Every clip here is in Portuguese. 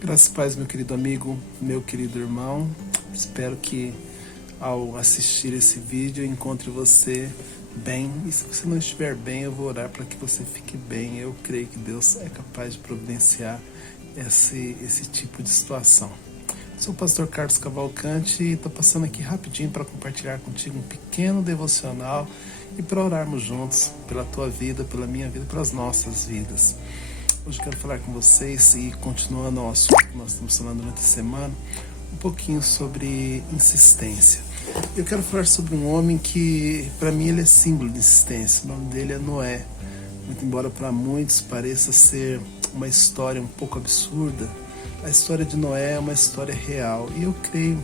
Graças e paz, meu querido amigo, meu querido irmão. Espero que ao assistir esse vídeo eu encontre você bem. E se você não estiver bem, eu vou orar para que você fique bem. Eu creio que Deus é capaz de providenciar esse tipo de situação. Sou o pastor Carlos Cavalcante e estou passando aqui rapidinho para compartilhar contigo um pequeno devocional e para orarmos juntos pela tua vida, pela minha vida, pelas nossas vidas. Hoje eu quero falar com vocês e continuando o assunto que nós estamos falando durante a semana, um pouquinho sobre insistência. Eu quero falar sobre um homem que, para mim, ele é símbolo de insistência. O nome dele é Noé. Muito embora para muitos pareça ser uma história um pouco absurda, a história de Noé é uma história real. E eu creio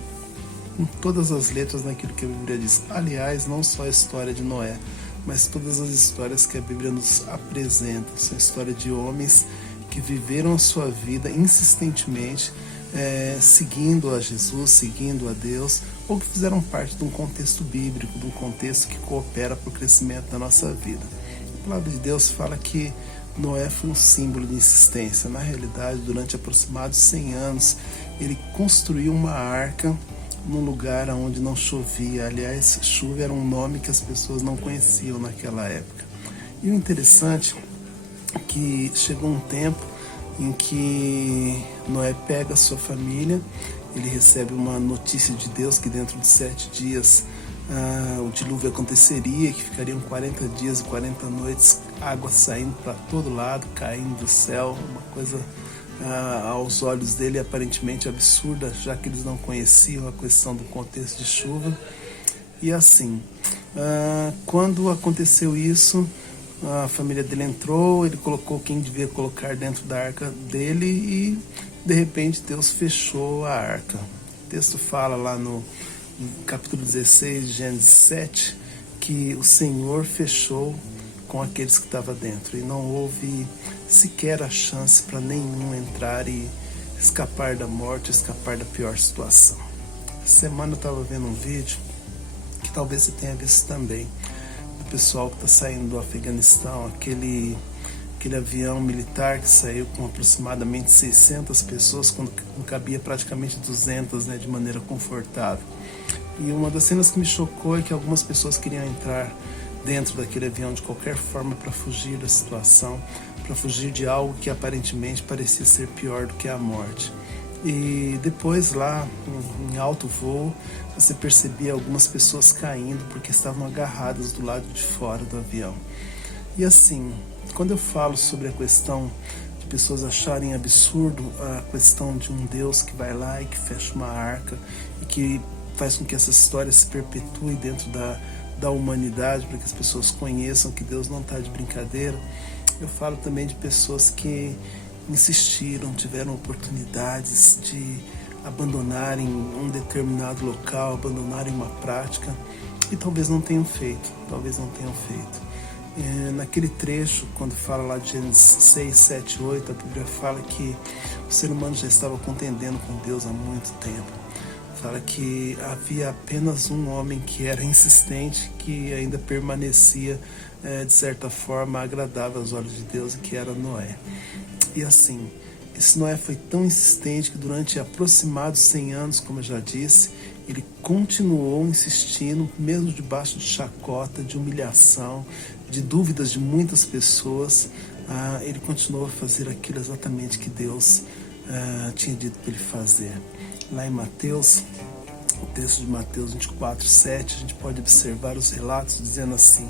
em todas as letras naquilo que a Bíblia diz. Aliás, não só a história de Noé, mas todas as histórias que a Bíblia nos apresenta. São histórias de homens que viveram a sua vida insistentemente, seguindo a Jesus, seguindo a Deus, ou que fizeram parte de um contexto bíblico, de um contexto que coopera para o crescimento da nossa vida. A palavra de Deus fala que Noé foi um símbolo de insistência. Na realidade, durante aproximadamente 100 anos, ele construiu uma arca num lugar onde não chovia. Aliás, chuva era um nome que as pessoas não conheciam naquela época. E o interessante é que chegou um tempo em que Noé pega a sua família, ele recebe uma notícia de Deus que dentro de 7 dias o dilúvio aconteceria, que ficariam 40 dias e 40 noites, água saindo para todo lado, caindo do céu, uma coisa aos olhos dele aparentemente absurda, já que eles não conheciam a questão do contexto de chuva. E assim, quando aconteceu isso, a família dele entrou, ele colocou quem devia colocar dentro da arca dele e de repente Deus fechou a arca. O texto fala lá no capítulo 16 de Gênesis 7 que o Senhor fechou com aqueles que estavam dentro e não houve sequer a chance para nenhum entrar e escapar da morte, escapar da pior situação. Essa semana eu estava vendo um vídeo que talvez você tenha visto também, do pessoal que está saindo do Afeganistão, aquele avião militar que saiu com aproximadamente 600 pessoas, quando cabia praticamente 200, de maneira confortável. E uma das cenas que me chocou é que algumas pessoas queriam entrar dentro daquele avião de qualquer forma para fugir da situação, para fugir de algo que aparentemente parecia ser pior do que a morte. E depois lá, em alto voo, você percebia algumas pessoas caindo porque estavam agarradas do lado de fora do avião. E assim, quando eu falo sobre a questão de pessoas acharem absurdo a questão de um Deus que vai lá e que fecha uma arca e que faz com que essa história se perpetue dentro da humanidade, para que as pessoas conheçam que Deus não está de brincadeira, eu falo também de pessoas que insistiram, tiveram oportunidades de abandonarem um determinado local, abandonarem uma prática e talvez não tenham feito. Naquele trecho, quando fala lá de Gênesis 6, 7, 8, a Bíblia fala que o ser humano já estava contendendo com Deus há muito tempo. Fala que havia apenas um homem que era insistente, que ainda permanecia, de certa forma, agradável aos olhos de Deus, e que era Noé. E assim, esse Noé foi tão insistente que durante aproximados 100 anos, como eu já disse, ele continuou insistindo, mesmo debaixo de chacota, de humilhação, de dúvidas de muitas pessoas, ele continuou a fazer aquilo exatamente que Deus tinha dito para ele fazer. Lá em Mateus, o texto de Mateus 24, 7, a gente pode observar os relatos dizendo assim: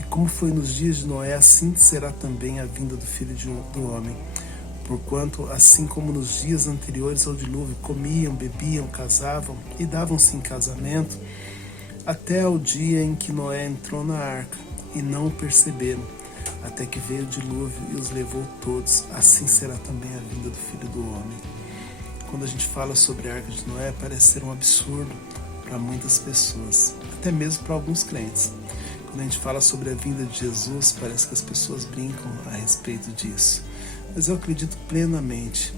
e como foi nos dias de Noé, assim será também a vinda do Filho do Homem. Porquanto, assim como nos dias anteriores ao dilúvio, comiam, bebiam, casavam e davam-se em casamento, até o dia em que Noé entrou na arca, e não o perceberam, até que veio o dilúvio e os levou todos, assim será também a vinda do Filho do Homem. Quando a gente fala sobre a arca de Noé, parece ser um absurdo para muitas pessoas, até mesmo para alguns crentes. Quando a gente fala sobre a vinda de Jesus, parece que as pessoas brincam a respeito disso. Mas eu acredito plenamente,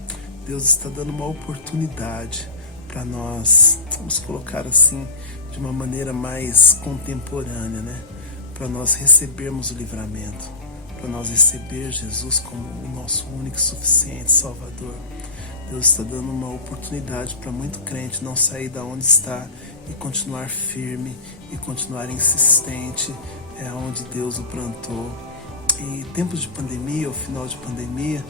Deus está dando uma oportunidade para nós, vamos colocar assim, de uma maneira mais contemporânea, para nós recebermos o livramento, para nós receber Jesus como o nosso único e suficiente Salvador. Deus está dando uma oportunidade para muito crente não sair da onde está e continuar firme e continuar insistente onde Deus o plantou. E tempos de pandemia, ou final de pandemia,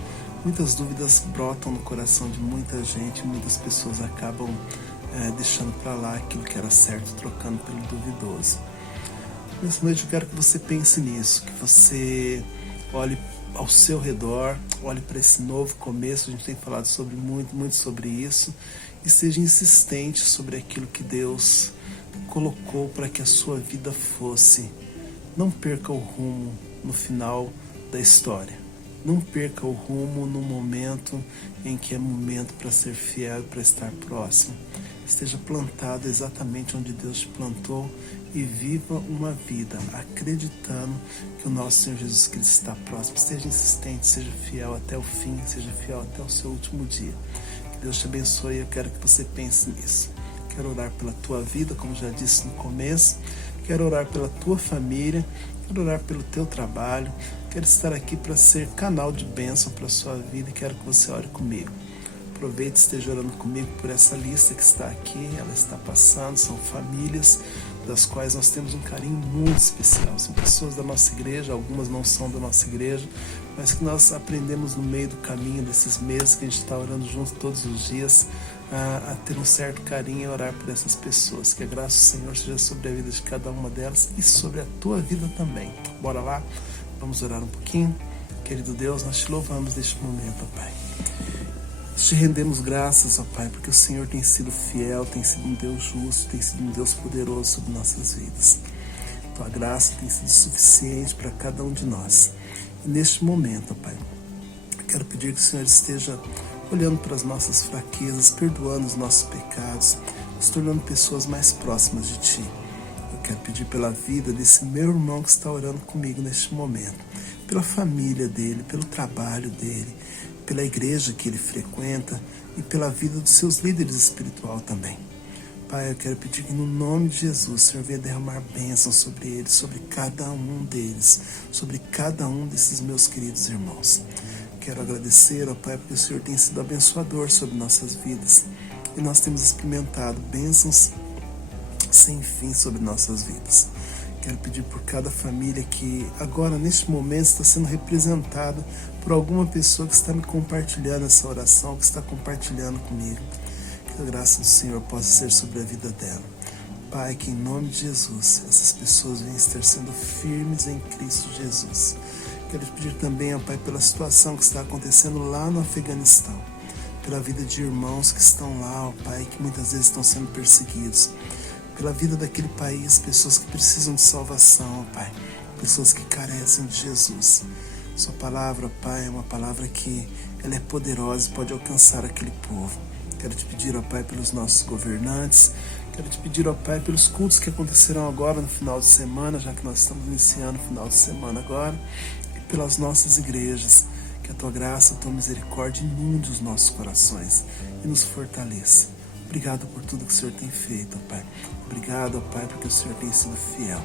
muitas dúvidas brotam no coração de muita gente, muitas pessoas acabam deixando para lá aquilo que era certo, trocando pelo duvidoso. Nessa noite eu quero que você pense nisso, que você olhe ao seu redor, olhe para esse novo começo, a gente tem falado muito sobre isso, e seja insistente sobre aquilo que Deus colocou para que a sua vida fosse. Não perca o rumo no final da história. Não perca o rumo no momento em que é momento para ser fiel, para estar próximo. Esteja plantado exatamente onde Deus te plantou e viva uma vida acreditando que o nosso Senhor Jesus Cristo está próximo. Seja insistente, seja fiel até o fim, seja fiel até o seu último dia. Que Deus te abençoe e eu quero que você pense nisso. Quero orar pela tua vida, como já disse no começo. Quero orar pela tua família. Quero orar pelo teu trabalho. Quero estar aqui para ser canal de bênção para a sua vida e quero que você ore comigo. Aproveite e esteja orando comigo por essa lista que está aqui, ela está passando, são famílias das quais nós temos um carinho muito especial. São pessoas da nossa igreja, algumas não são da nossa igreja, mas que nós aprendemos no meio do caminho desses meses que a gente está orando junto todos os dias, a ter um certo carinho e orar por essas pessoas. Que a graça do Senhor seja sobre a vida de cada uma delas e sobre a tua vida também. Bora lá? Vamos orar um pouquinho? Querido Deus, nós te louvamos neste momento, ó Pai. Te rendemos graças, ó Pai, porque o Senhor tem sido fiel, tem sido um Deus justo, tem sido um Deus poderoso sobre nossas vidas. Tua graça tem sido suficiente para cada um de nós. E neste momento, ó Pai, quero pedir que o Senhor esteja olhando para as nossas fraquezas, perdoando os nossos pecados, nos tornando pessoas mais próximas de Ti. Eu quero pedir pela vida desse meu irmão que está orando comigo neste momento, pela família dele, pelo trabalho dele, pela igreja que ele frequenta e pela vida dos seus líderes espirituais também. Pai, eu quero pedir que no nome de Jesus, o Senhor venha derramar bênção sobre eles, sobre cada um deles, sobre cada um desses meus queridos irmãos. Quero agradecer, ó Pai, porque o Senhor tem sido abençoador sobre nossas vidas e nós temos experimentado bênçãos sem fim sobre nossas vidas. Quero pedir por cada família que agora, neste momento, está sendo representada por alguma pessoa que está me compartilhando essa oração, que está compartilhando comigo. Que a graça do Senhor possa ser sobre a vida dela. Pai, que em nome de Jesus, essas pessoas venham estar sendo firmes em Cristo Jesus. Quero te pedir também, ó Pai, pela situação que está acontecendo lá no Afeganistão, pela vida de irmãos que estão lá, ó Pai, que muitas vezes estão sendo perseguidos, pela vida daquele país, pessoas que precisam de salvação, ó Pai, pessoas que carecem de Jesus. Sua palavra, ó Pai, é uma palavra que ela é poderosa e pode alcançar aquele povo. Quero te pedir, ó Pai, pelos nossos governantes, quero te pedir, ó Pai, pelos cultos que acontecerão agora no final de semana, já que nós estamos iniciando o final de semana agora, e pelas nossas igrejas, que a Tua graça, a Tua misericórdia inunde os nossos corações e nos fortaleça. Obrigado por tudo que o Senhor tem feito, ó Pai. Obrigado, ó Pai, porque o Senhor tem sido fiel.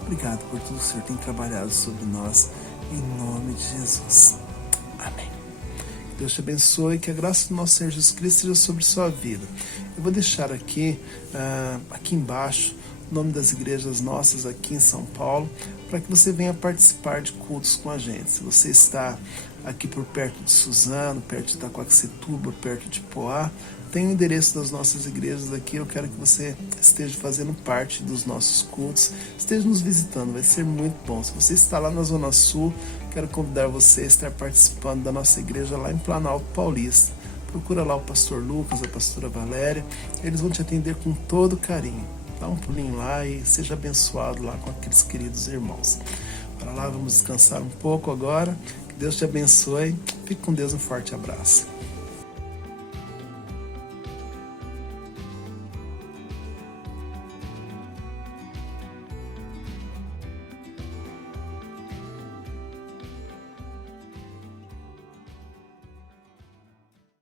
Obrigado por tudo que o Senhor tem trabalhado sobre nós, em nome de Jesus. Amém. Deus te abençoe, que a graça do nosso Senhor Jesus Cristo seja sobre sua vida. Eu vou deixar aqui embaixo, o nome das igrejas nossas aqui em São Paulo, para que você venha participar de cultos com a gente. Se você está aqui por perto de Suzano, perto de Itacoaxetuba, perto de Poá, tem o endereço das nossas igrejas aqui. Eu quero que você esteja fazendo parte dos nossos cultos, esteja nos visitando, vai ser muito bom. Se você está lá na Zona Sul, quero convidar você a estar participando da nossa igreja lá em Planalto Paulista. Procura lá o pastor Lucas, a pastora Valéria, eles vão te atender com todo carinho. Dá um pulinho lá e seja abençoado lá com aqueles queridos irmãos. Para lá, vamos descansar um pouco agora. Que Deus te abençoe. Fique com Deus, um forte abraço.